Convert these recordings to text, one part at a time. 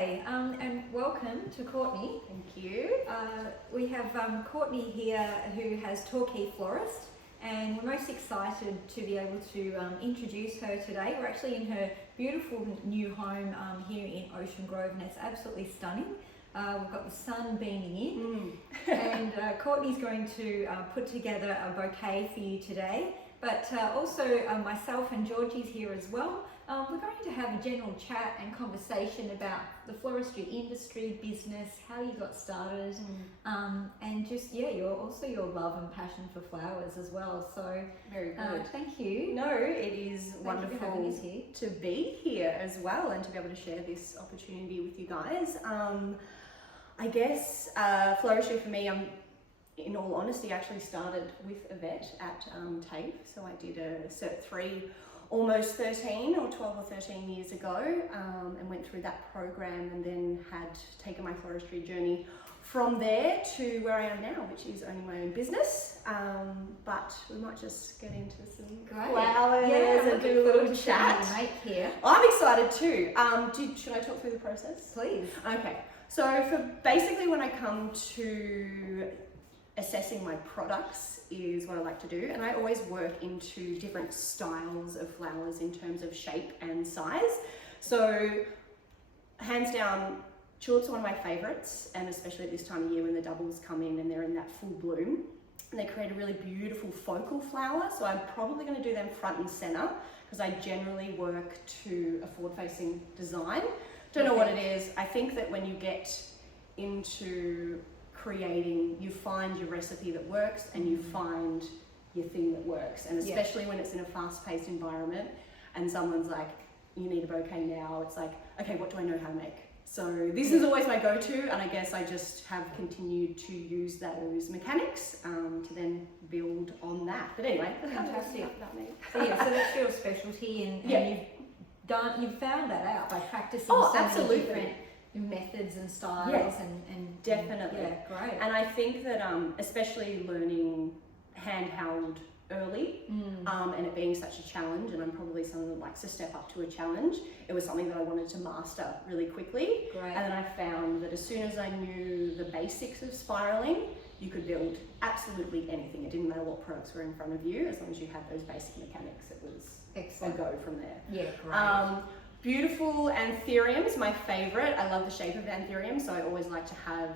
Okay, and welcome to Courtney. Thank you. We have Courtney here who has Torquay Florist, and we're most excited to be able to introduce her today. We're actually in her beautiful new home here in Ocean Grove, and it's absolutely stunning. We've got the sun beaming in, and Courtney's going to put together a bouquet for you today. But also myself and Georgie's here as well. We're going to have a general chat and conversation about the floristry industry, business, how you got started, and just your love and passion for flowers as well. So very good. Thank you. No, it is wonderful here. to be here as well and to be able to share this opportunity with you guys. I guess floristry for me, in all honesty, actually started with Yvette at TAFE. So I did a Cert 3 almost 13 or 12 or 13 years ago, and went through that program, and then had taken my floristry journey from there to where I am now, which is owning my own business. But we might just get into some flowers and do a little chat. Here. I'm excited too. Should I talk through the process? Please. Okay. So for basically when I come to assessing my products is what I like to do, and I always work into different styles of flowers in terms of shape and size. So hands down, tulips are one of my favorites, and especially at this time of year when the doubles come in and they're in that full bloom, and they create a really beautiful focal flower. So I'm probably going to do them front and center because I generally work to a forward-facing design. Don't know what it is. I think that when you get into creating, you find your recipe that works and you find your thing that works, and especially when it's in a fast-paced environment and someone's like, you need a bouquet now, it's like, okay, what do I know how to make? So this is always my go-to, and I guess I just have continued to use those mechanics to then build on that. But anyway, fantastic. About me. So that's your specialty, and you've found that out by practicing many different methods and styles, and definitely. Great. And I think that especially learning handheld early, and it being such a challenge, and I'm probably someone that likes to step up to a challenge, it was something that I wanted to master really quickly. Great. And then I found that as soon as I knew the basics of spiraling, you could build absolutely anything. It didn't matter what products were in front of you, as long as you had those basic mechanics, it was a go from there. Yeah, great. Beautiful anthurium is my favorite. I love the shape of anthurium, so I always like to have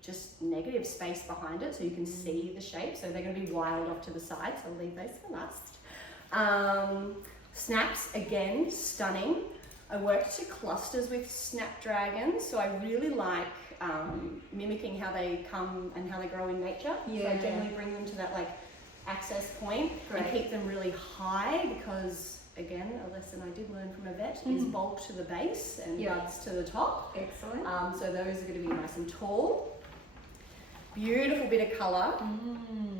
just negative space behind it so you can see the shape. So they're going to be wild off to the side, so I'll leave those for last. Snaps, again, stunning. I work to clusters with snapdragons, so I really like mimicking how they come and how they grow in nature. So I generally bring them to that access point and keep them really high, because again, a lesson I did learn from Yvette is bulk to the base and buds to the top. Excellent. So those are going to be nice and tall. Beautiful bit of colour.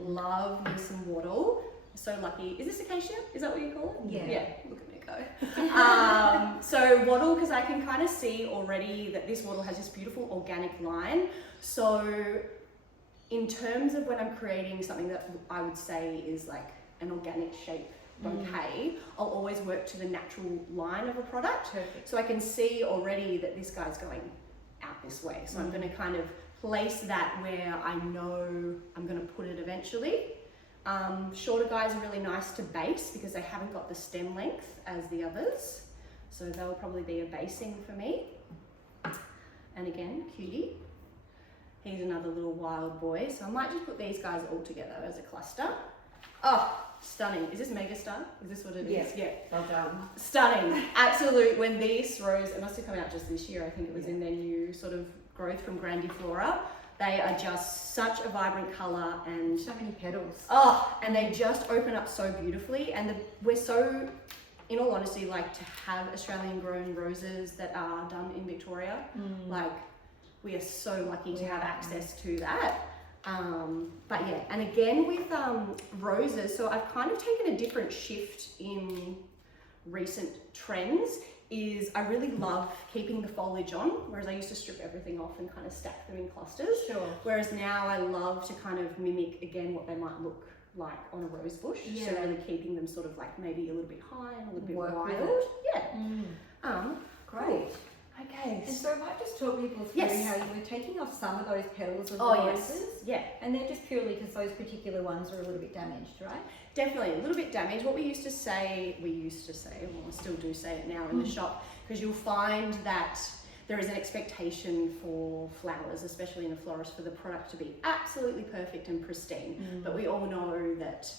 Love me some wattle. So lucky. Is this acacia? Is that what you call it? Yeah. Look at me go. So wattle, because I can kind of see already that this wattle has this beautiful organic line. So in terms of when I'm creating something that I would say is like an organic shape bouquet, I'll always work to the natural line of a product. Perfect. So I can see already that this guy's going out this way. So I'm going to kind of place that where I know I'm going to put it eventually. Shorter guys are really nice to base because they haven't got the stem length as the others. So they'll probably be a basing for me. And again, cutie. He's another little wild boy. So I might just put these guys all together as a cluster. Oh, stunning. Is this Megastar? Is this what it is? Yeah. Well done. Stunning. Absolute. When these rose, it must have come out just this year. I think it was in their new sort of growth from Grandiflora. They are just such a vibrant colour and so many petals. Oh, and they just open up so beautifully. And we're so, in all honesty, like to have Australian grown roses that are done in Victoria. Like we are so lucky to have access to that. But yeah, and again with roses, so I've kind of taken a different shift in recent trends. Is I really love keeping the foliage on, whereas I used to strip everything off and kind of stack them in clusters. Sure. Whereas now I love to kind of mimic again what they might look like on a rose bush. Yeah. So really keeping them sort of like maybe a little bit high and a little bit Work wild. with it. Yeah. Great. Okay. And so talk people through Yes. how you were taking off some of those petals of the Oh, roses? yes. Yeah. And they're just purely because those particular ones are a little bit damaged, right? Definitely, a little bit damaged. What we used to say, well, I still do say it now in the shop, because you'll find that there is an expectation for flowers, especially in a florist, for the product to be absolutely perfect and pristine. But we all know that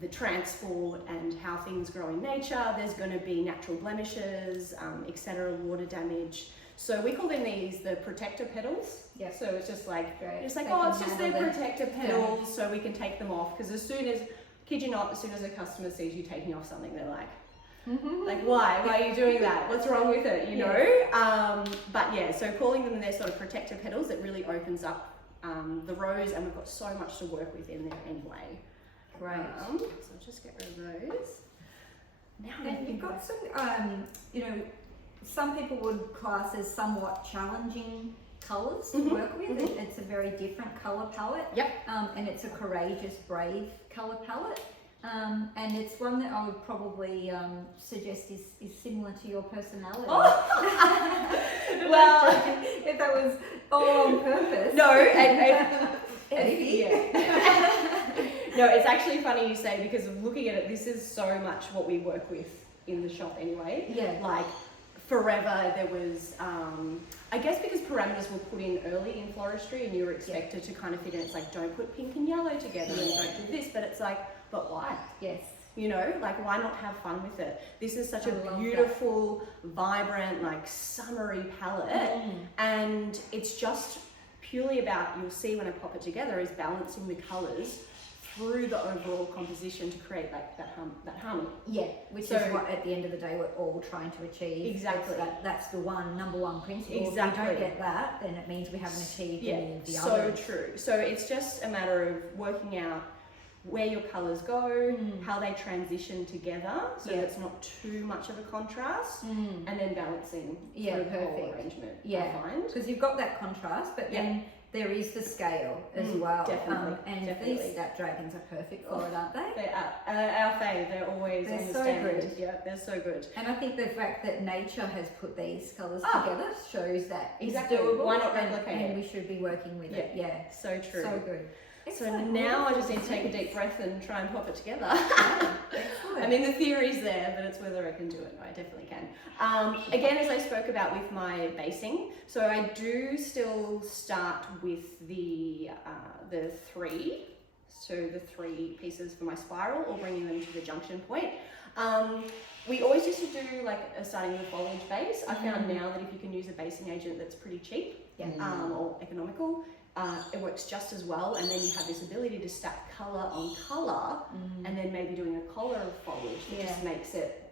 the transport and how things grow in nature, there's going to be natural blemishes, etc., water damage. So we call them the protector petals. Yeah. So it's just like, Great. it's like, They oh, can it's just handle their the protector petals, so we can take them off. Because as soon as, kid you not, as soon as a customer sees you taking off something, they're like, like, why are you doing that? What's wrong with it? You know? But yeah, so calling them their sort of protector petals, it really opens up the rose, and we've got so much to work with in there anyway. Great. So I'll just get rid of those. Now And you've got some, you know, some people would class as somewhat challenging colours to work with. It's a very different colour palette. Yep. And it's a courageous, brave colour palette. And it's one that I would probably suggest is similar to your personality. Oh. Well, if that was all on purpose. no, Maybe. No, it's actually funny you say, because looking at it, this is so much what we work with in the shop anyway. Yeah. Like forever there was, I guess because parameters were put in early in floristry and you were expected to kind of fit in, it's like, don't put pink and yellow together and don't do this, but it's like, but why? Yes. You know, like, why not have fun with it? This is such I a love beautiful, vibrant, like summery palette, and it's just purely about, you'll see when I pop it together, is balancing the colours through the overall composition to create like that harmony. Yeah, which is what at the end of the day we're all trying to achieve. Exactly. That's the number one principle. Exactly. If we don't get that, then it means we haven't achieved any of the so others. true. So it's just a matter of working out where your colours go, how they transition together, so that it's not too much of a contrast, and then balancing through the whole arrangement. I find. Because you've got that contrast, but then there is the scale as well. Definitely. These snapdragons are perfect for it, aren't they? They are our fave. They're always on the so stand. good. Yeah, they're so good. And I think the fact that nature has put these colours together shows that Exactly. it's doable. Why not replicate and it? we should be working with it. Yeah. So true. So good. So Excellent. now I just need to take a deep breath and try and pop it together. Excellent. I mean, the theory's there, but it's whether I can do it. No, I definitely can. Again, as I spoke about with my basing, so I do still start with the three pieces for my spiral, or bringing them to the junction point. We always used to do like starting with a foliage base. I found now that if you can use a basing agent that's pretty cheap or economical, it works just as well, and then you have this ability to stack colour on colour, and then maybe doing a collar of foliage that just makes it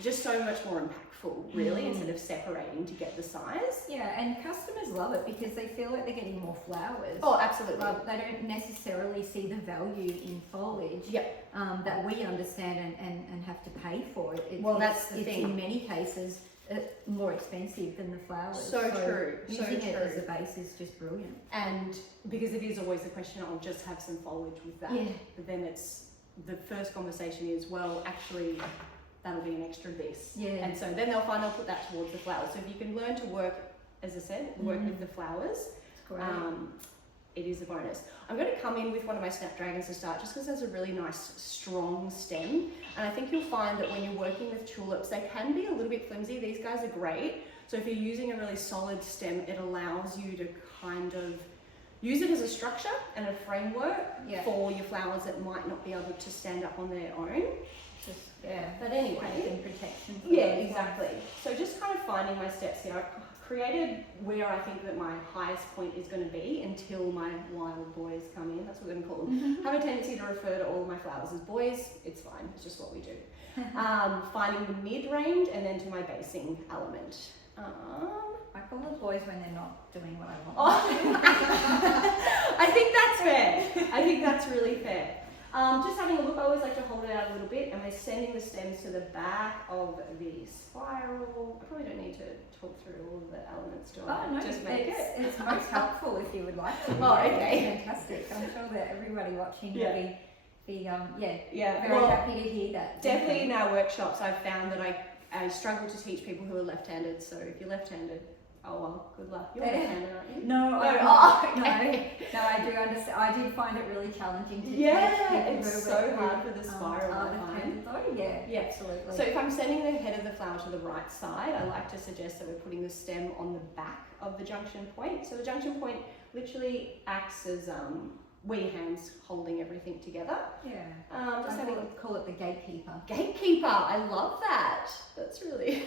just so much more impactful, really, instead of separating to get the size. Yeah, and customers love it because they feel like they're getting more flowers. Oh, absolutely. They don't necessarily see the value in foliage that we understand and have to pay for it. That's the thing. In many cases, more expensive than the flowers. So true. Using it as a base is just brilliant. And because it is always the question, I'll just have some foliage with that. Yeah. But then it's, the first conversation is, well, actually, that'll be an extra this. Yeah. And so then they'll find they'll put that towards the flowers. So if you can learn to work, as I said, work with the flowers, Great. it is a bonus. I'm going to come in with one of my snapdragons to start, just because there's a really nice strong stem, and I think you'll find that when you're working with tulips, they can be a little bit flimsy. These guys are great, so if you're using a really solid stem, it allows you to kind of use it as a structure and a framework for your flowers that might not be able to stand up on their own. But anyway, and protection. exactly. So just kind of finding my steps here. I've created where I think that my highest point is going to be until my wild boys come in. That's what we're going to call them. I have a tendency to refer to all of my flowers as boys. It's fine. It's just what we do. Finding the mid-range and then to my basing element. I call them boys when they're not doing what I want. I think that's fair. I think that's really fair. Just having a look, I always like to hold it out a little bit, and we're sending the stems to the back of the spiral. I probably don't need to talk through all of the elements, do I? Oh, no, just make it. It's most helpful if you would like to. Oh, okay. Fantastic. I'm sure that everybody watching will be very well, happy to hear that. Definitely in our workshops, I've found that I struggle to teach people who are left-handed, so if you're left-handed, Oh well, good luck. You're a mechanic, aren't you? No, No, I'm oh, not. okay. No, I do understand. I did find it really challenging to Yeah, teach it's people so hard for the spiral. I other find. pens. Oh yeah, Yeah. absolutely. So if I'm sending the head of the flower to the right side, I like to suggest that we're putting the stem on the back of the junction point. So the junction point literally acts as wee hands holding everything together. Yeah. Just I having a call it the gatekeeper. gatekeeper. I love that. That's really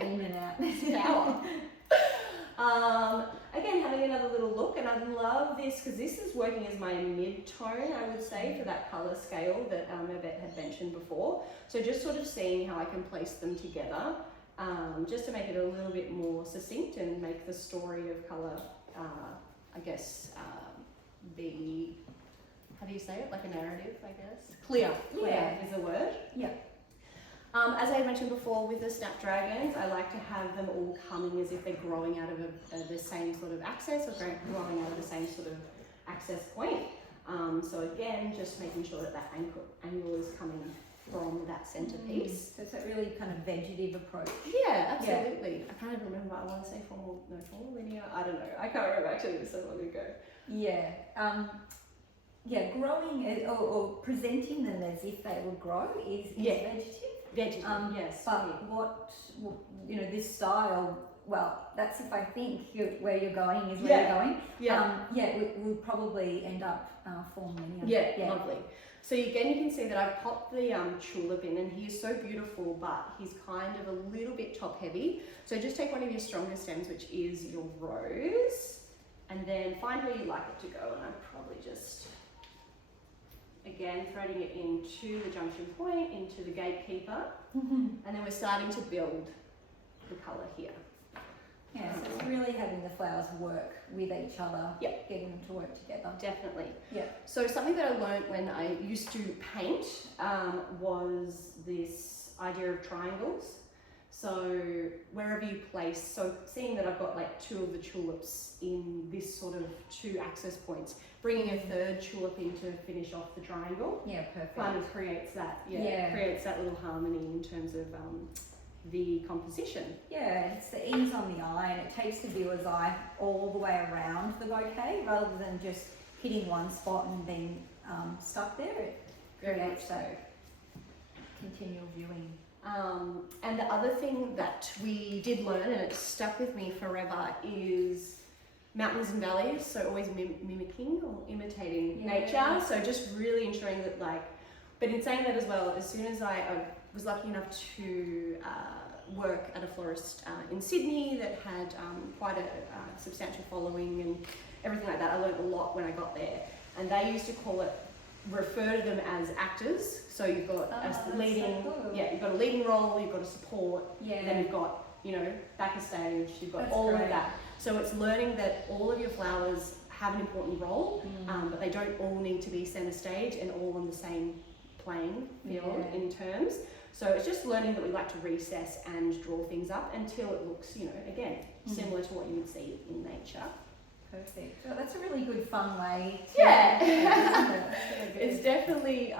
Meaning out. power. Again, having another little look, and I love this because this is working as my mid-tone, I would say, for that colour scale that Yvette had mentioned before. So just sort of seeing how I can place them together, just to make it a little bit more succinct and make the story of colour, I guess, be, how do you say it, like a narrative, I guess? Clear is the word. Yeah. As I mentioned before, with the snapdragons, I like to have them all coming as if they're growing out of the same sort of axis, or growing out of the same sort of access point. So again, just making sure that that angle is coming from that centerpiece. So it's that really kind of vegetative approach. Yeah, absolutely. Yeah. I can't even remember. I want to say formal linear. I don't know. I can't remember actually. It was so long ago. Yeah. Yeah, growing or presenting them as if they would grow is vegetative. Vegetative, yes. But what, you know, this style, well, that's if I think where you're going is where you're going. Yeah. We'll probably end up forming. Yeah, lovely. So again, you can see that I've popped the tulip in, and he is so beautiful, but he's kind of a little bit top heavy. So just take one of your stronger stems, which is your rose, and then find where you like it to go. And I'm probably just, again, threading it into the junction point, into the gatekeeper, and then we're starting to build the colour here. Yeah, so it's really having the flowers work with each other, getting them to work together. Definitely. Yeah. So something that I learned when I used to paint was this idea of triangles. So wherever you place, so seeing that I've got like two of the tulips in this sort of two axis points, bringing a third tulip in to finish off the triangle. Yeah, perfect. Kind of creates that, creates that little harmony in terms of the composition. Yeah, it's the ease on the eye, and it takes the viewer's eye all the way around the bouquet rather than just hitting one spot and being stuck there. It creates that continual viewing. And the other thing that we did learn, and it stuck with me forever, is mountains and valleys. So always mimicking or imitating nature. So just really ensuring that, but in saying that as well, as soon as I was lucky enough to work at a florist in Sydney that had quite a substantial following and everything like that, I learned a lot when I got there. And they used to refer to them as actors. So you've got a leading, you've got a leading role, you've got a support, then you've got, back of stage, you've got all of that. So it's learning that all of your flowers have an important role, but they don't all need to be center stage and all on the same playing field in terms. So it's just learning that we like to recess and draw things up until it looks, again, similar to what you would see in nature. Perfect. Well, that's a really good, fun way to it's definitely,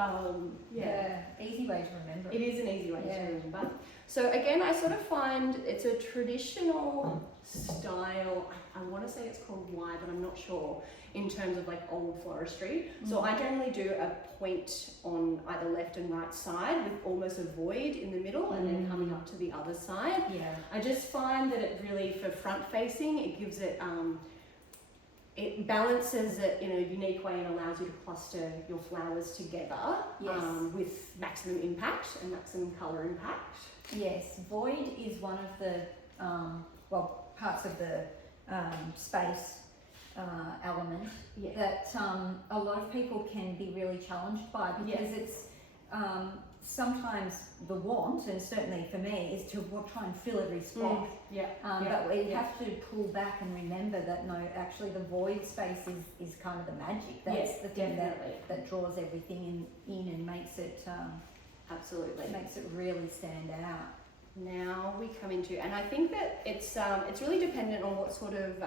easy way to remember. It is an easy way to remember. So again, I sort of find it's a traditional style. I want to say it's called Y, but I'm not sure, in terms of old floristry. So I generally do a point on either left and right side with almost a void in the middle and then coming up to the other side. I just find that it really, for front facing, it gives it, it balances it in a unique way and allows you to cluster your flowers together with maximum impact and maximum colour impact. Yes, void is one of the parts of the space element that a lot of people can be really challenged by, because it's sometimes the want, and certainly for me, is to try and fill every spot. But we have to pull back and remember that actually the void space is kind of the magic. That's the thing that draws everything in and makes it makes it really stand out. Now we come into, and I think that it's really dependent on what sort of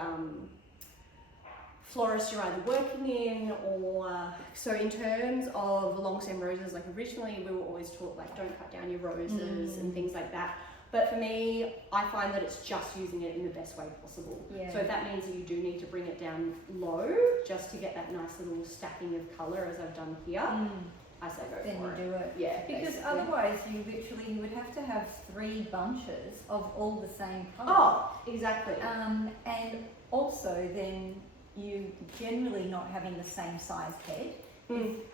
florist you're either working in, or so in terms of long stem roses, originally we were always taught don't cut down your roses and things like that. But for me, I find that it's just using it in the best way possible. Yeah. So if that means that you do need to bring it down low just to get that nice little stacking of colour as I've done here, I say go then for you do it. Yeah. Because basically. otherwise you would have to have 3 bunches of all the same colour. Oh, exactly. And also then you generally not having the same size head,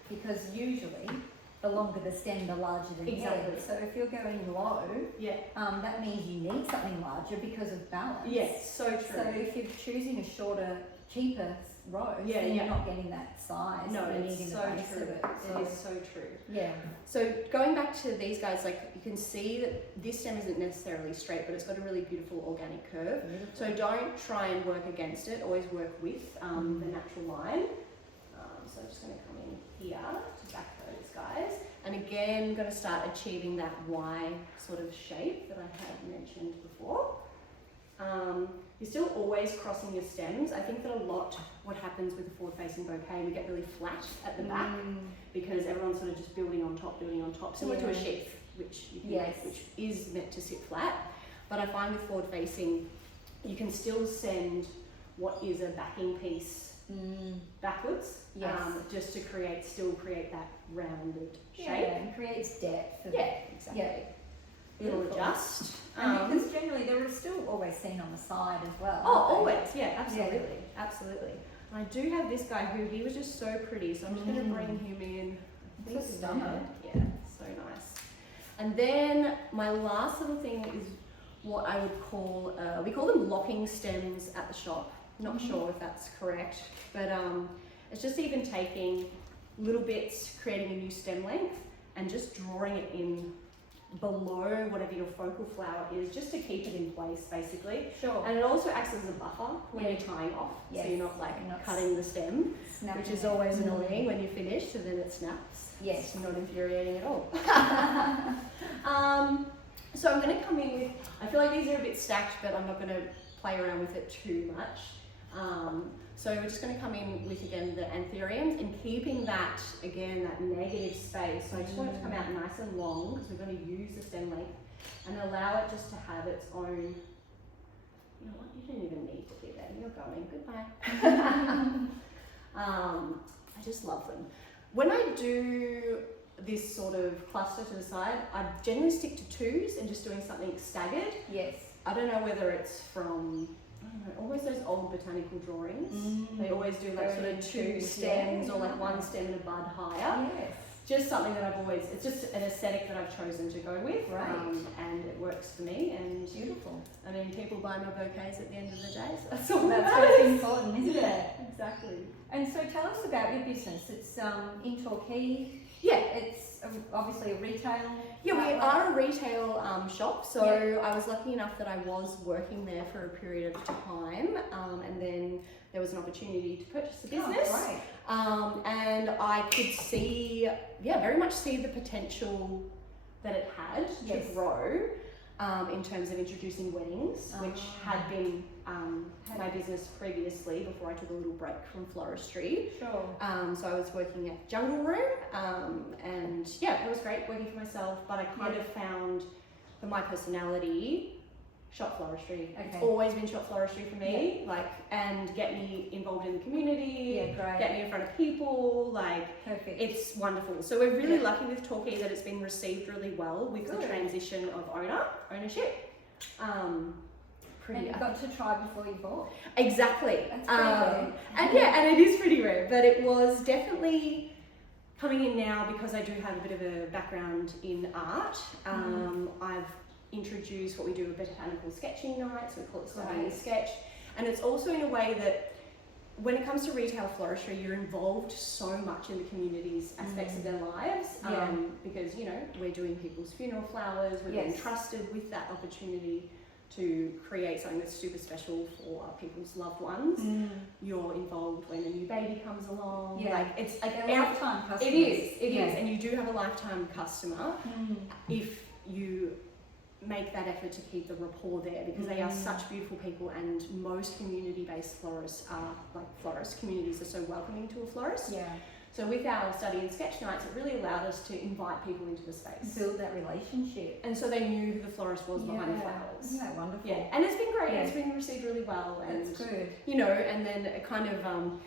because usually the longer the stem, the larger the head. So if you're going low, that means you need something larger because of balance. Yes, so true. So if you're choosing a shorter, cheaper rose, then you're not getting that size. No, that you it's need in so the base true. of it. So, It is so true. yeah. So going back to these guys, like you can see that this stem isn't necessarily straight, but it's got a really beautiful organic curve. So don't try and work against it, always work with the natural line. So I'm just going to come in here to back those guys. And again, going to start achieving that Y sort of shape that I had mentioned before. You're still always crossing your stems. I think that a lot, what happens with the forward-facing bouquet, we get really flat at the back because everyone's sort of just building on top, similar to a sheath, which you can make, which is meant to sit flat. But I find with forward-facing, you can still send what is a backing piece backwards, just to still create that rounded shape. Yeah, and creates depth. Exactly. Yeah. It'll adjust. Because generally they're still always seen on the side as well. Oh, always, absolutely, absolutely. And I do have this guy he was just so pretty, so I'm just going to bring him in. It's a stunner. Yeah, so nice. And then my last little thing is what I would call, we call them locking stems at the shop. Not sure if that's correct, but it's just even taking little bits, creating a new stem length, and just drawing it in below whatever your focal flower is, just to keep it in place basically. Sure. And it also acts as a buffer when you're tying off, so you're not cutting the stem, which is always annoying when you finish and then it snaps. Yes. It's not infuriating at all. So I'm going to come in with, I feel like these are a bit stacked, but I'm not going to play around with it too much. So we're just going to come in with, again, the anthuriums and keeping that, again, that negative space. So I just want it to come out nice and long because we're going to use the stem length and allow it just to have its own, you know what, you don't even need to be there. You're going, goodbye. I just love them. When I do this sort of cluster to the side, I generally stick to 2s and just doing something staggered. Yes. I don't know whether it's from, I don't know, almost those old botanical drawings. They always do like sort of 2 stems or like 1 stem and a bud higher. Yes. Just something that I've always, it's just an aesthetic that I've chosen to go with. Right. And it works for me. And beautiful. I mean, people buy my bouquets at the end of the day, so that's all that's what's important, isn't it? Exactly. And so tell us about your business. It's in Torquay. Yeah. It's obviously a retail. Yeah, we are a retail shop, so I was lucky enough that I was working there for a period of time, and then there was an opportunity to purchase the business. Oh, right. And I could see, very much see the potential that it had to grow in terms of introducing weddings, which had been my business previously before I took a little break from floristry. Sure. So I was working at Jungle Room, and it was great working for myself, but I kind of found for my personality, shop floristry. Okay. It's always been shop floristry for me, and get me involved in the community, get me in front of people, perfect. It's wonderful. So we're really lucky with Torquay that it's been received really well with the transition of ownership. And you got to try before you bought. Exactly. That's pretty rare. And it is pretty rare, but it was definitely coming in now because I do have a bit of a background in art. I've introduced what we do, a botanical sketching night, so we call it Studying the Sketch. And it's also in a way that when it comes to retail floristry, you're involved so much in the community's aspects of their lives, because, you know, we're doing people's funeral flowers, we're being trusted with that opportunity to create something that's super special for people's loved ones. You're involved when a new baby comes along. It's like a lifetime customer. It is, and you do have a lifetime customer if you make that effort to keep the rapport there, because they are such beautiful people, and most community-based florists are like florists. Communities are so welcoming to a florist. So with our study and sketch nights, it really allowed us to invite people into the space. Build that relationship. And so they knew who the florist was behind the flowers. Isn't that wonderful? Yeah, and it's been great. Yeah. It's been received really well. And, That's good. you know, and then it kind of,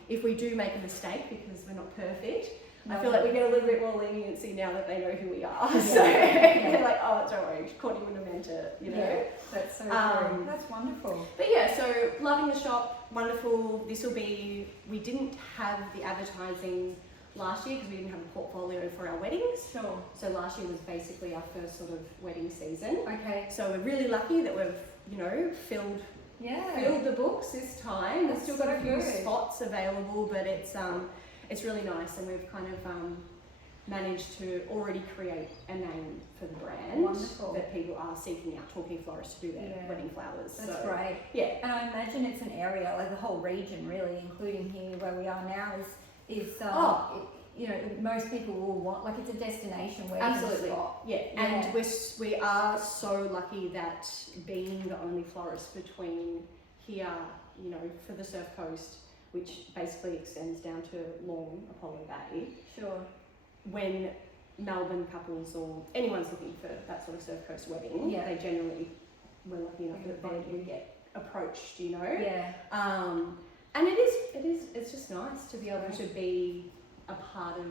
if we do make a mistake, because we're not perfect, I feel like we get a little bit more leniency now that they know who we are. Yeah. So they're like, oh, don't worry, Courtney wouldn't have meant it, you know? Yeah, that's so true. That's wonderful. But yeah, so loving the shop, wonderful. This will be, we didn't have the advertising last year because we didn't have a portfolio for our weddings. Sure. So last year was basically our first sort of wedding season. Okay. So we're really lucky that we've, you know, filled the books this time. We've still got a few spots available, but it's really nice, and we've kind of managed to already create a name for the brand. Wonderful. That people are seeking out Torquay Florist to do their wedding flowers. That's so, great. Yeah. And I imagine it's an area, like the whole region really, including here where we are now, you know, most people will want, like it's a destination wedding Absolutely. spot. Yeah. And we are so lucky that being the only florist between here, you know, for the Surf Coast, which basically extends down to Long, Apollo Bay. Sure. When Melbourne couples or anyone's looking for that sort of Surf Coast wedding, they generally, we're lucky enough that we get approached, you know. Yeah. And it's just nice to be able to be a part of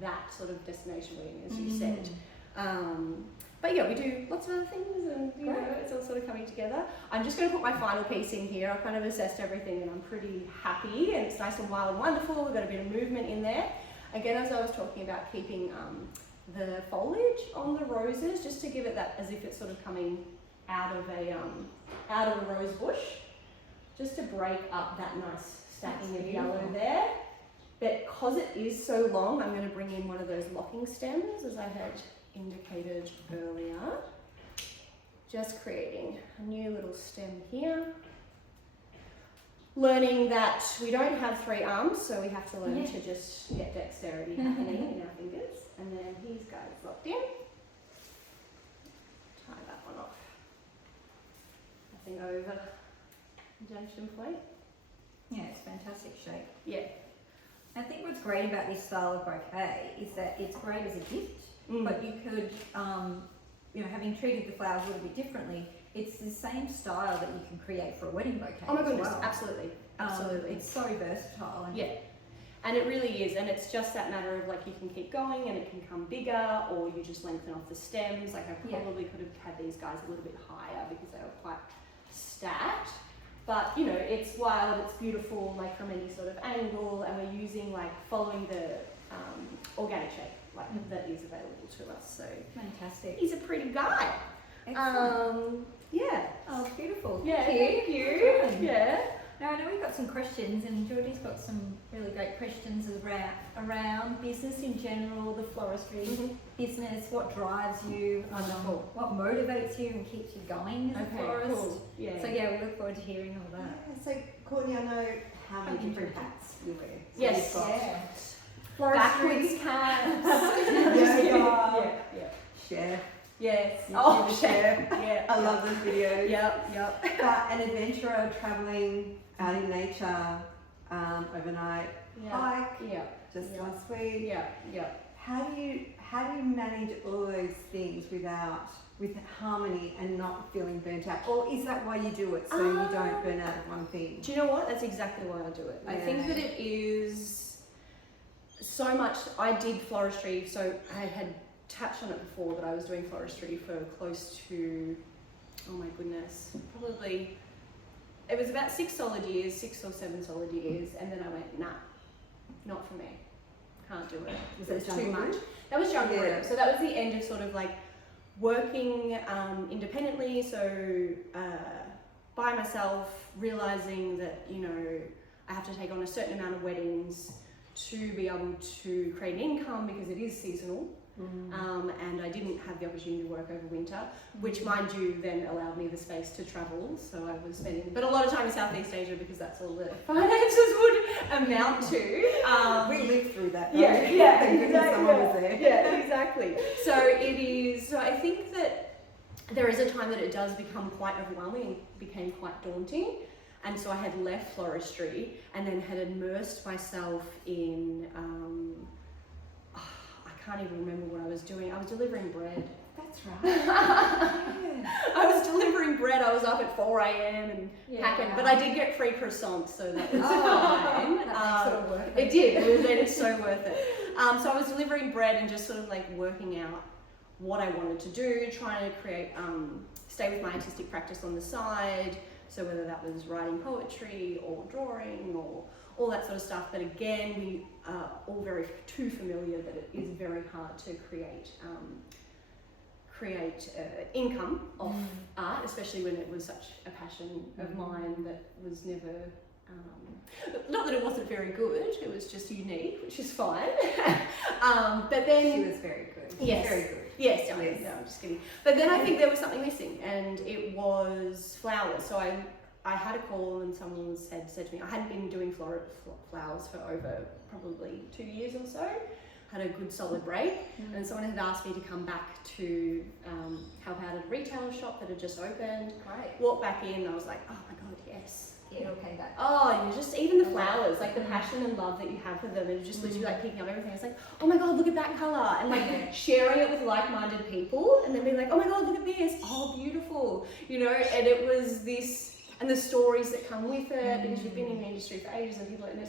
that sort of destination wedding, as you said. But yeah, we do lots of other things, and you know, it's all sort of coming together. I'm just going to put my final piece in here. I've kind of assessed everything, and I'm pretty happy, and it's nice and wild and wonderful. We've got a bit of movement in there. Again, as I was talking about, keeping the foliage on the roses, just to give it that as if it's sort of coming out of a rose bush, just to break up that nice stacking of yellow there. But because it is so long, I'm going to bring in one of those locking stems, as I had indicated earlier. Just creating a new little stem here. Learning that we don't have 3 arms, so we have to learn to just get dexterity happening in our fingers. And then these guys locked in. Tie that one off. Nothing over the junction point. Yeah, it's fantastic shape. Yeah. I think what's great about this style of bouquet is that it's great as a gift, but you could, you know, having treated the flowers a little bit differently, it's the same style that you can create for a wedding bouquet. Oh my goodness, well. absolutely. Absolutely. It's so versatile. And and it really is, and it's just that matter of like you can keep going and it can come bigger, or you just lengthen off the stems. Like I probably could have had these guys a little bit higher because they were quite stacked. But you know, it's wild, it's beautiful, like from any sort of angle, and we're using like following the organic shape like that is available to us. So fantastic. He's a pretty guy. Excellent. Yeah. Oh, it's beautiful. Yeah. Thank you. Yeah. Now I know we've got some questions, and Geordie's got some really great questions around business in general, the floristry business, what drives you, what motivates you and keeps you going as a florist. Cool. Yeah. So yeah, we look forward to hearing all that. Yeah, so Courtney, I know how many different hats you wear. So Yes. you've got Backwards cats. yoga, chef. Yes. Oh, chef. Yeah. I love those videos. Yep. But an adventurer traveling out in nature, overnight hike, just last week. Yeah. How do you manage all those things with harmony and not feeling burnt out? Or is that why you do it, so you don't burn out of one thing? Do you know what? That's exactly why I do it. I think that it is so much. I did floristry, so I had touched on it before that I was doing floristry for close to, oh my goodness, probably, it was about 6 or 7 solid years, and then I went, nah, not for me, can't do it. Was It was that too jungle? much. That was jungle. Yeah. So that was the end of sort of like working independently, so by myself, realizing that, you know, I have to take on a certain amount of weddings to be able to create an income because it is seasonal. And I didn't have the opportunity to work over winter, which mind you then allowed me the space to travel. So I was spending, but a lot of time in Southeast Asia because that's all the finances would amount to. We lived through that. Though. Exactly. Someone was there. Yeah, exactly. So it is. So I think that there is a time that it does become quite overwhelming and became quite daunting. And so I had left floristry and then had immersed myself in, I can't even remember what I was doing. I was delivering bread. That's right. I was delivering bread. I was up at 4 a.m. and packing, but I did get free croissants, so that was fine. That makes it all worth it. It did. It made it so worth it. So I was delivering bread and just sort of like working out what I wanted to do, trying to create, stay with my artistic practice on the side. So whether that was writing poetry or drawing or all that sort of stuff. But again, we are all very too familiar that it is very hard to create income off art, especially when it was such a passion of mine that was never, not that it wasn't very good, it was just unique, which is fine. But then She was very good. Yes. Very good. Yes, no, I'm just kidding. But then I think there was something missing, and it was flowers. So I had a call and someone said to me, I hadn't been doing flowers for over probably 2 years or so. Had a good solid break, and someone had asked me to come back to help out at a retail shop that had just opened. Great. Walked back in, I was like, oh my god, yes. Yeah, it all came back. Oh, you just even the flowers, like the passion and love that you have for them, and just literally like picking up everything. It's like, oh my god, look at that color, and like sharing it with like-minded people, and then being like, oh my god, look at this, oh beautiful, you know. And it was this, and the stories that come with it, because you've been in the industry for ages, and people, and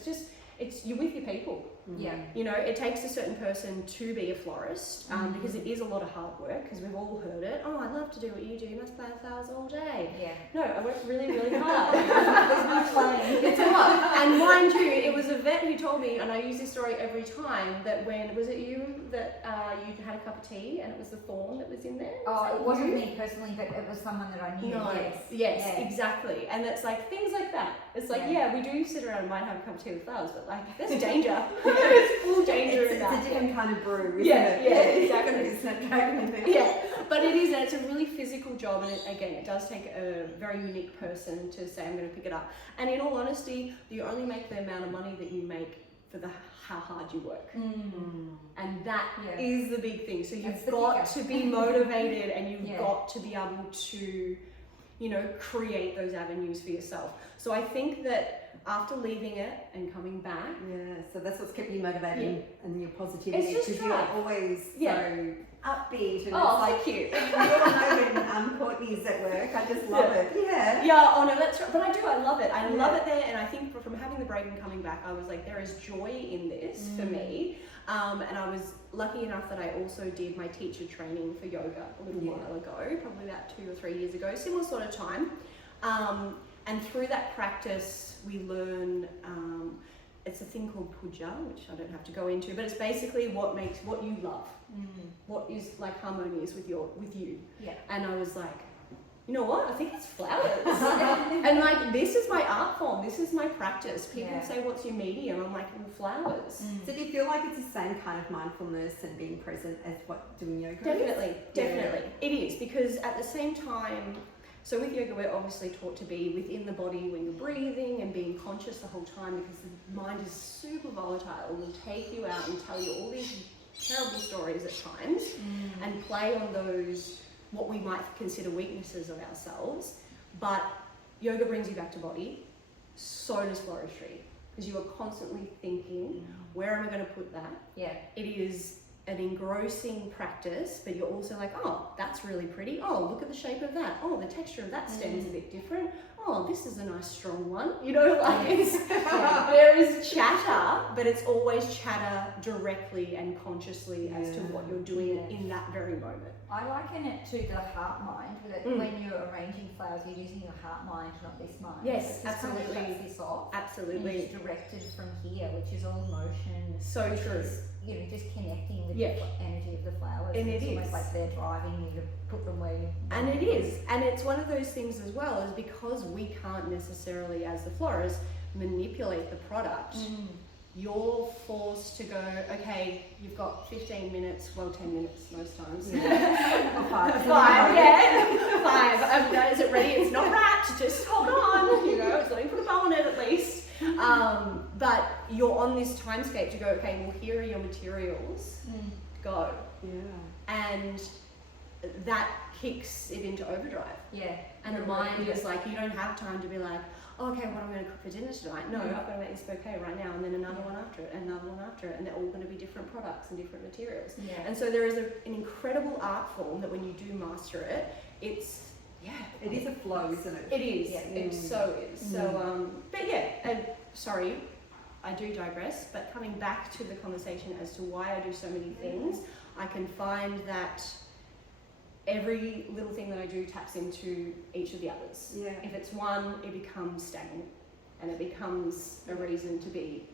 it's you're with your people. Yeah. You know, it takes a certain person to be a florist, because it is a lot of hard work, because we've all heard it. Oh, I'd love to do what you do. You must plant flowers all day. Yeah. No, I work really, really hard. There's no playing. It's a lot. And mind you, it was Yvette who told me, and I use this story every time, that when, was it you that you had a cup of tea and it was the thorn that was in there? Oh, it wasn't me personally, but it was someone that I knew. No. Yes. Yes, Yeah. exactly. And it's like things like that. It's like, Yeah. we do sit around and might have a cup of tea with flowers, but like, there's danger. There's full danger in It's that. a different kind of brew, isn't Yeah, it? yeah, exactly. It's not Snapdragon in there. Yeah, but it is, and it's a really physical job, and it does take a very unique person to say, I'm going to pick it up. And in all honesty, you only make the amount of money that you make for how hard you work. And that is the big thing. So you've got to be motivated, and you've got to be able to, you know, create those avenues for yourself. So I think that after leaving it and coming back, so that's what's kept you motivated and your positivity, It's just because you're always so upbeat, and oh, it's like thank you. you all know when Courtney's at work, I just love it. Oh no, that's right. But I love it. I love it there, and I think from having the break and coming back, I was like, there is joy in this for me. And I was lucky enough that I also did my teacher training for yoga a little while ago, probably about 2 or 3 years ago, similar sort of time. And through that practice, we learn, it's a thing called puja, which I don't have to go into, but it's basically what makes what you love, what is like harmonious with you. Yeah. And I was like, you know what? I think it's flowers. And like, this is my art form. This is my practice. People say, what's your medium? I'm like, well, flowers. So do you feel like it's the same kind of mindfulness and being present as what doing yoga Definitely. It is, because at the same time, so with yoga, we're obviously taught to be within the body when you're breathing and being conscious the whole time, because the mind is super volatile. It will take you out and tell you all these terrible stories at times and play on those, what we might consider weaknesses of ourselves. But yoga brings you back to body. So does floristry, because you are constantly thinking, where am I going to put that? Yeah. It is an engrossing practice, but you're also like, oh, that's really pretty. Oh, look at the shape of that. Oh, the texture of that stem is a bit different. Oh, this is a nice strong one. You know, like it's, there is chatter, but it's always chatter directly and consciously as to what you're doing in that very moment. I liken it to the heart mind, that when you're arranging flowers, you're using your heart mind, not this mind. Yes, It just kind of absolutely. shuts this off. Absolutely. And it's directed from here, which is all emotion. So which true. is, you know, just connecting with Yeah. the energy of the flowers. And it's it almost is. like they're driving you to put them where you And it is. And it's one of those things as well, is because we can't necessarily, as the florist, manipulate the product. You're forced to go, okay, you've got 15 minutes, well, 10 minutes most times. Five. Is it ready? It's not wrapped, just hold on, you know, it's letting put a bow on it at least. But you're on this timescape to go, okay, well, here are your materials, go. And that kicks it into overdrive. Yeah. And the mind is like, you don't have time to be like, oh, okay, what am I going to cook for dinner tonight? No, I've got to make this bouquet right now, and then another one after it, and another one after it, and they're all going to be different products and different materials. Yeah. And so there is an incredible art form that when you do master it, it's, it is a flow, isn't it? It is. Yeah. It so is. So, but yeah, sorry, I do digress, but coming back to the conversation as to why I do so many things, I can find that every little thing that I do taps into each of the others. Yeah. If it's one, it becomes stagnant, and it becomes a reason to be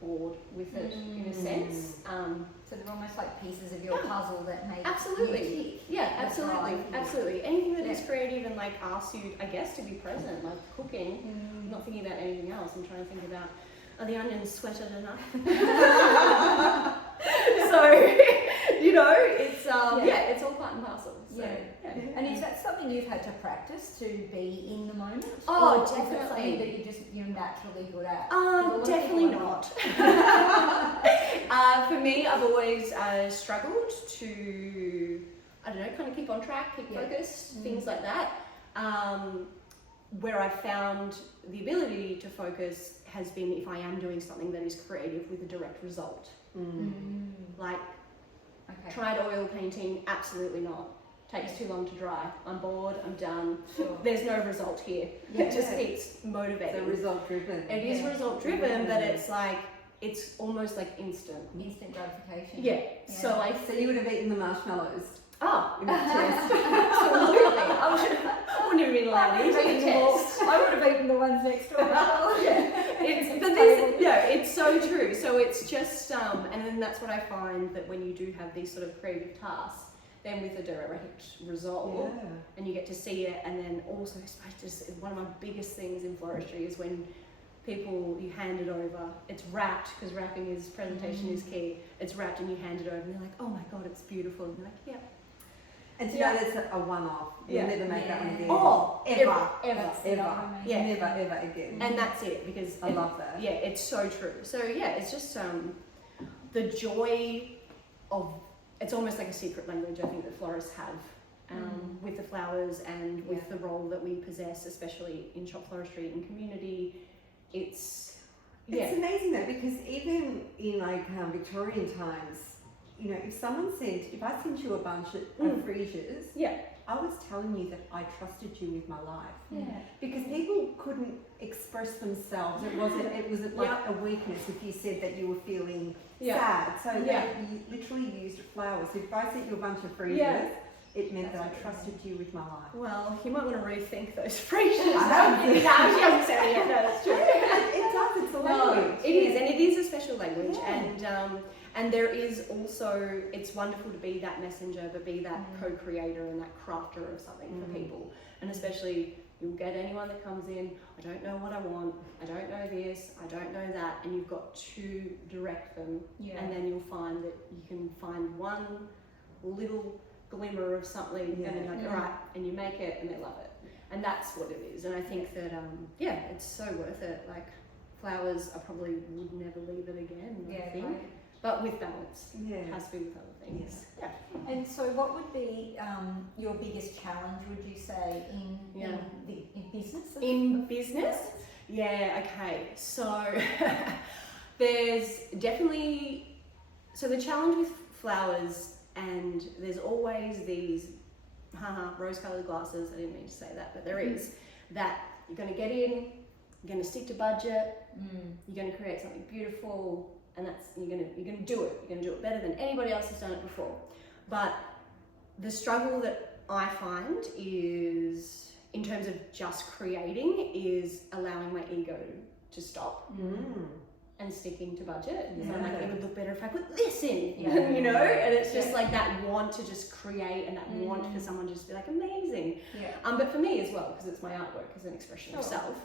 bored with it in a sense. So they're almost like pieces of your puzzle that make Absolutely. you tick. Yeah, That's absolutely, right. Anything that is creative and like asks you, I guess, to be present, like cooking. I'm not thinking about anything else. I'm trying to think about, are the onions sweated enough? So, you know, it's it's all part and parcel. So, And is that something you've had to practice to be in the moment? Oh, Or is it definitely. something that you're naturally good at? 'Cause a lot of Definitely people are not. For me, I've always struggled to, I don't know, kind of keep on track, keep focused, things like that. Where I found the ability to focus has been if I am doing something that is creative with a direct result. Like, tried oil painting, absolutely not. Takes too long to dry. I'm bored, I'm done. Sure. There's no result here. Yeah. It just keeps motivating. So result driven. It is result driven, but it's like, it's almost like instant. Instant gratification. Yeah. So I So you would have eaten the marshmallows oh, in that test. absolutely. I wouldn't even been allowed to eat the test. I would have eaten the ones next door. It's so true. So it's just and then that's what I find, that when you do have these sort of creative tasks, then with a direct result, and you get to see it, and then also just one of my biggest things in floristry is when people, you hand it over, it's wrapped, because wrapping is, presentation is key, it's wrapped and you hand it over and they're like, oh my god, it's beautiful, and you're like, yeah. And to know that's a one-off. You'll never make that one again. Oh, ever. Ever. Yeah. Never, ever again. And that's it, because I love that. Yeah, it's so true. So yeah, it's just the joy of, it's almost like a secret language I think that florists have with the flowers and with the role that we possess, especially in shop floristry and community. It's amazing though, because even in like Victorian times, you know, if I sent you a bunch of freesias, I was telling you that I trusted you with my life. Yeah. Because people couldn't express themselves. It wasn't like a weakness if you said that you were feeling sad. So you literally used flowers. So if I sent you a bunch of freesias, it meant that I trusted you with my life. Well, you might want to rethink those freesias. I She hasn't said it yet. No, that's true. It does. It's a language. It is, and it is a special language, and there is also, it's wonderful to be that messenger, but be that co-creator and that crafter of something for people. And especially, you'll get anyone that comes in, I don't know what I want, I don't know this, I don't know that, and you've got to direct them, and then you'll find that you can find one little glimmer of something, and then you're like, all right, and you make it, and they love it. And that's what it is. And I think that, it's so worth it. Like, flowers, I probably would never leave it again, I think. Right. But with balance. It has to be with other things. Yeah. And so what would be your biggest challenge, would you say, in business? In business? Yeah, okay. So there's definitely, so the challenge with flowers, and there's always these rose-coloured glasses, I didn't mean to say that, but there is, that you're going to get in, you're going to stick to budget, you're going to create something beautiful, and that's, you're going to do it. You're going to do it better than anybody else has done it before. But the struggle that I find is, in terms of just creating, is allowing my ego to stop and sticking to budget. So I'm like, it would look better if I put this in, you know? And it's just like that want to just create, and that want for someone to just be like, amazing. But for me as well, because it's my artwork as an expression of self.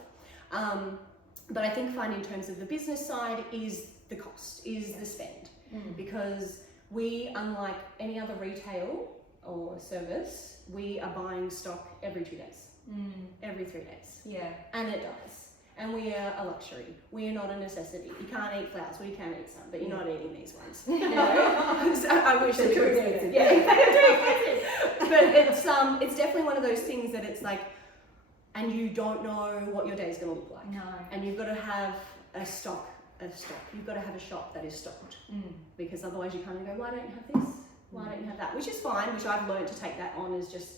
But I think in terms of the business side is the cost, is the spend. Because we, unlike any other retail or service, we are buying stock every 2 days, every 3 days. And it does. and we are a luxury. We are not a necessity. You can't eat flowers. Well, you can eat some, but you're not eating these ones. So I wish they're that too you expensive. Yeah, they're too expensive. But it's definitely one of those things that it's like, and you don't know what your day is going to look like. No. And you've got to have a stock. You've got to have a shop that is stocked, because otherwise you can't go, why don't you have this? Why don't you have that? Which is fine, which I've learned to take that on as just,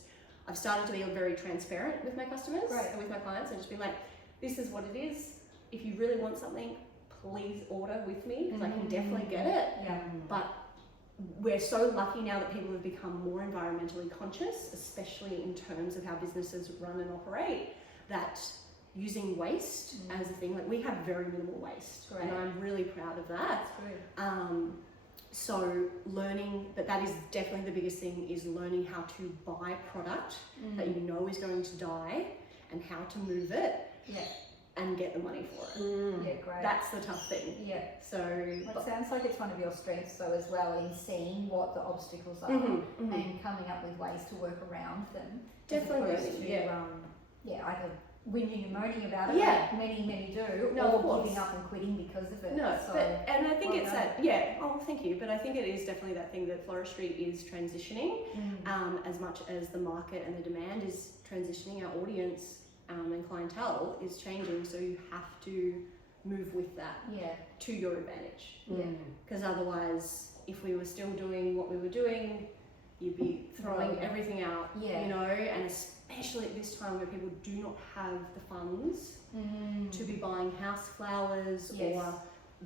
I've started to be very transparent with my customers and with my clients, and just be like, this is what it is. If you really want something, please order with me, because I can definitely get it. Yeah. But we're so lucky now that people have become more environmentally conscious, especially in terms of how businesses run and operate, that using waste as a thing, like we have very minimal waste, and I'm really proud of that. That's good. So learning that is definitely the biggest thing, is learning how to buy product that you know is going to die, and how to move it and get the money for it. Yeah, great. That's the tough thing. Yeah. So Well, it sounds like it's one of your strengths though as well, in seeing what the obstacles are and coming up with ways to work around them. Definitely, as opposed to, either whinging and moaning about it, Yeah. like many do, No, of or course. giving up and quitting because of it. No, So, and I think well it's done. thank you, but I think it is definitely that thing that floristry is transitioning, as much as the market and the demand is transitioning, our audience and clientele is changing, so you have to move with that to your advantage. Because otherwise, if we were still doing what we were doing, you'd be throwing everything out, you know, and especially at this time where people do not have the funds to be buying house flowers or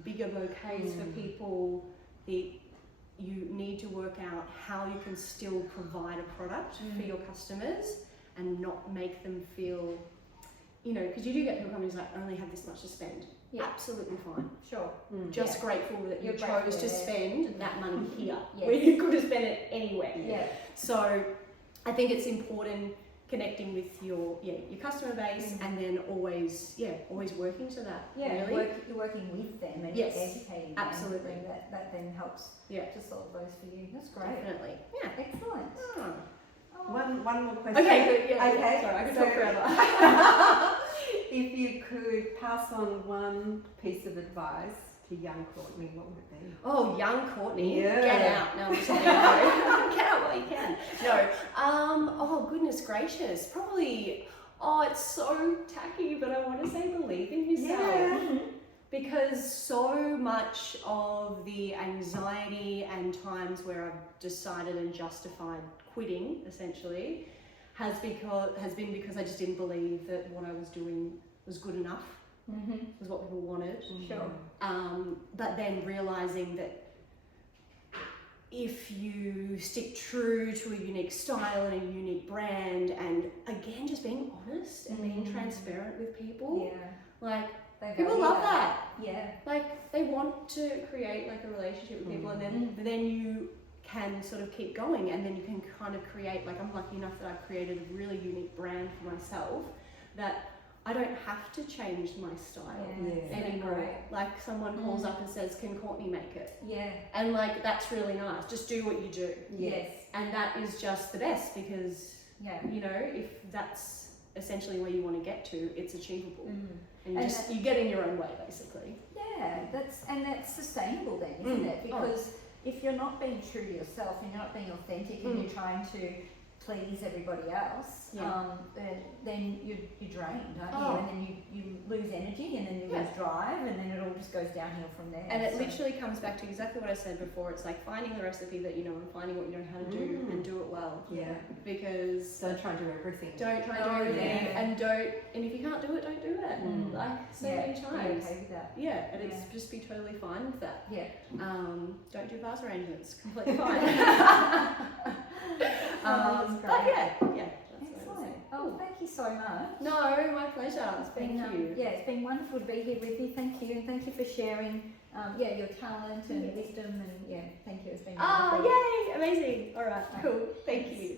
bigger bouquets for people. You need to work out how you can still provide a product for your customers and not make them feel, you know, because you do get people coming who's like, I only have this much to spend. Absolutely fine. Sure. Just grateful that you You're chose grateful, to spend that money here, Yes. where you could have spent it anywhere. Yeah. So I think it's important connecting with your customer base, and then always working to that. Yeah, really. you're working with them and Yes, educating absolutely. them. That then helps to solve those for you. That's great. Definitely. Yeah. Excellent. Oh. One more question. Okay, good. Yeah. Okay, Sorry, I could so- talk forever. If you could pass on one piece of advice to young Courtney, what would it be? Oh, young Courtney. Yeah. Get out. No, I'm just kidding. No. Get out while you can. No. Oh, goodness gracious. Probably, it's so tacky, but I want to say believe in yourself. Yeah. Because so much of the anxiety and times where I've decided and justified quitting, essentially, has been because I just didn't believe that what I was doing was good enough, was what people wanted. Sure. But then realizing that if you stick true to a unique style and a unique brand, and again, just being honest and being transparent with people, like, people love that. Yeah. Like, they want to create like a relationship with people, and then you can sort of keep going, and then you can kind of create, like, I'm lucky enough that I've created a really unique brand for myself, that I don't have to change my style anymore. Great. Like, someone calls up and says, can Courtney make it? Yeah. And like, that's really nice. Just do what you do. Yes. And that is just the best, because you know, if that's essentially where you want to get to, it's achievable. And you get in your own way, basically. Yeah, that's sustainable then, isn't it? Because if you're not being true to yourself and you're not being authentic and you're trying to please everybody else, then you're drained, aren't you? And then you lose energy, and then you lose drive, and then it all just goes downhill from there. And it literally comes back to exactly what I said before. It's like finding the recipe that you know, and finding what you know how to do, and do it well. Yeah. Because Don't try and do everything. don't try to do everything, and if you can't do it, don't do it. Like so many times. Be okay with that. Yeah, and it's just be totally fine with that. Yeah. Don't do vase arrangements. Completely fine. But yeah. Excellent. Oh, thank you so much. No, my pleasure. Thank you. Yeah, it's been wonderful to be here with you. Thank you, and thank you for sharing, your talent and wisdom, and thank you. It's been wonderful. Yay! Amazing. All right. Cool. Thank you.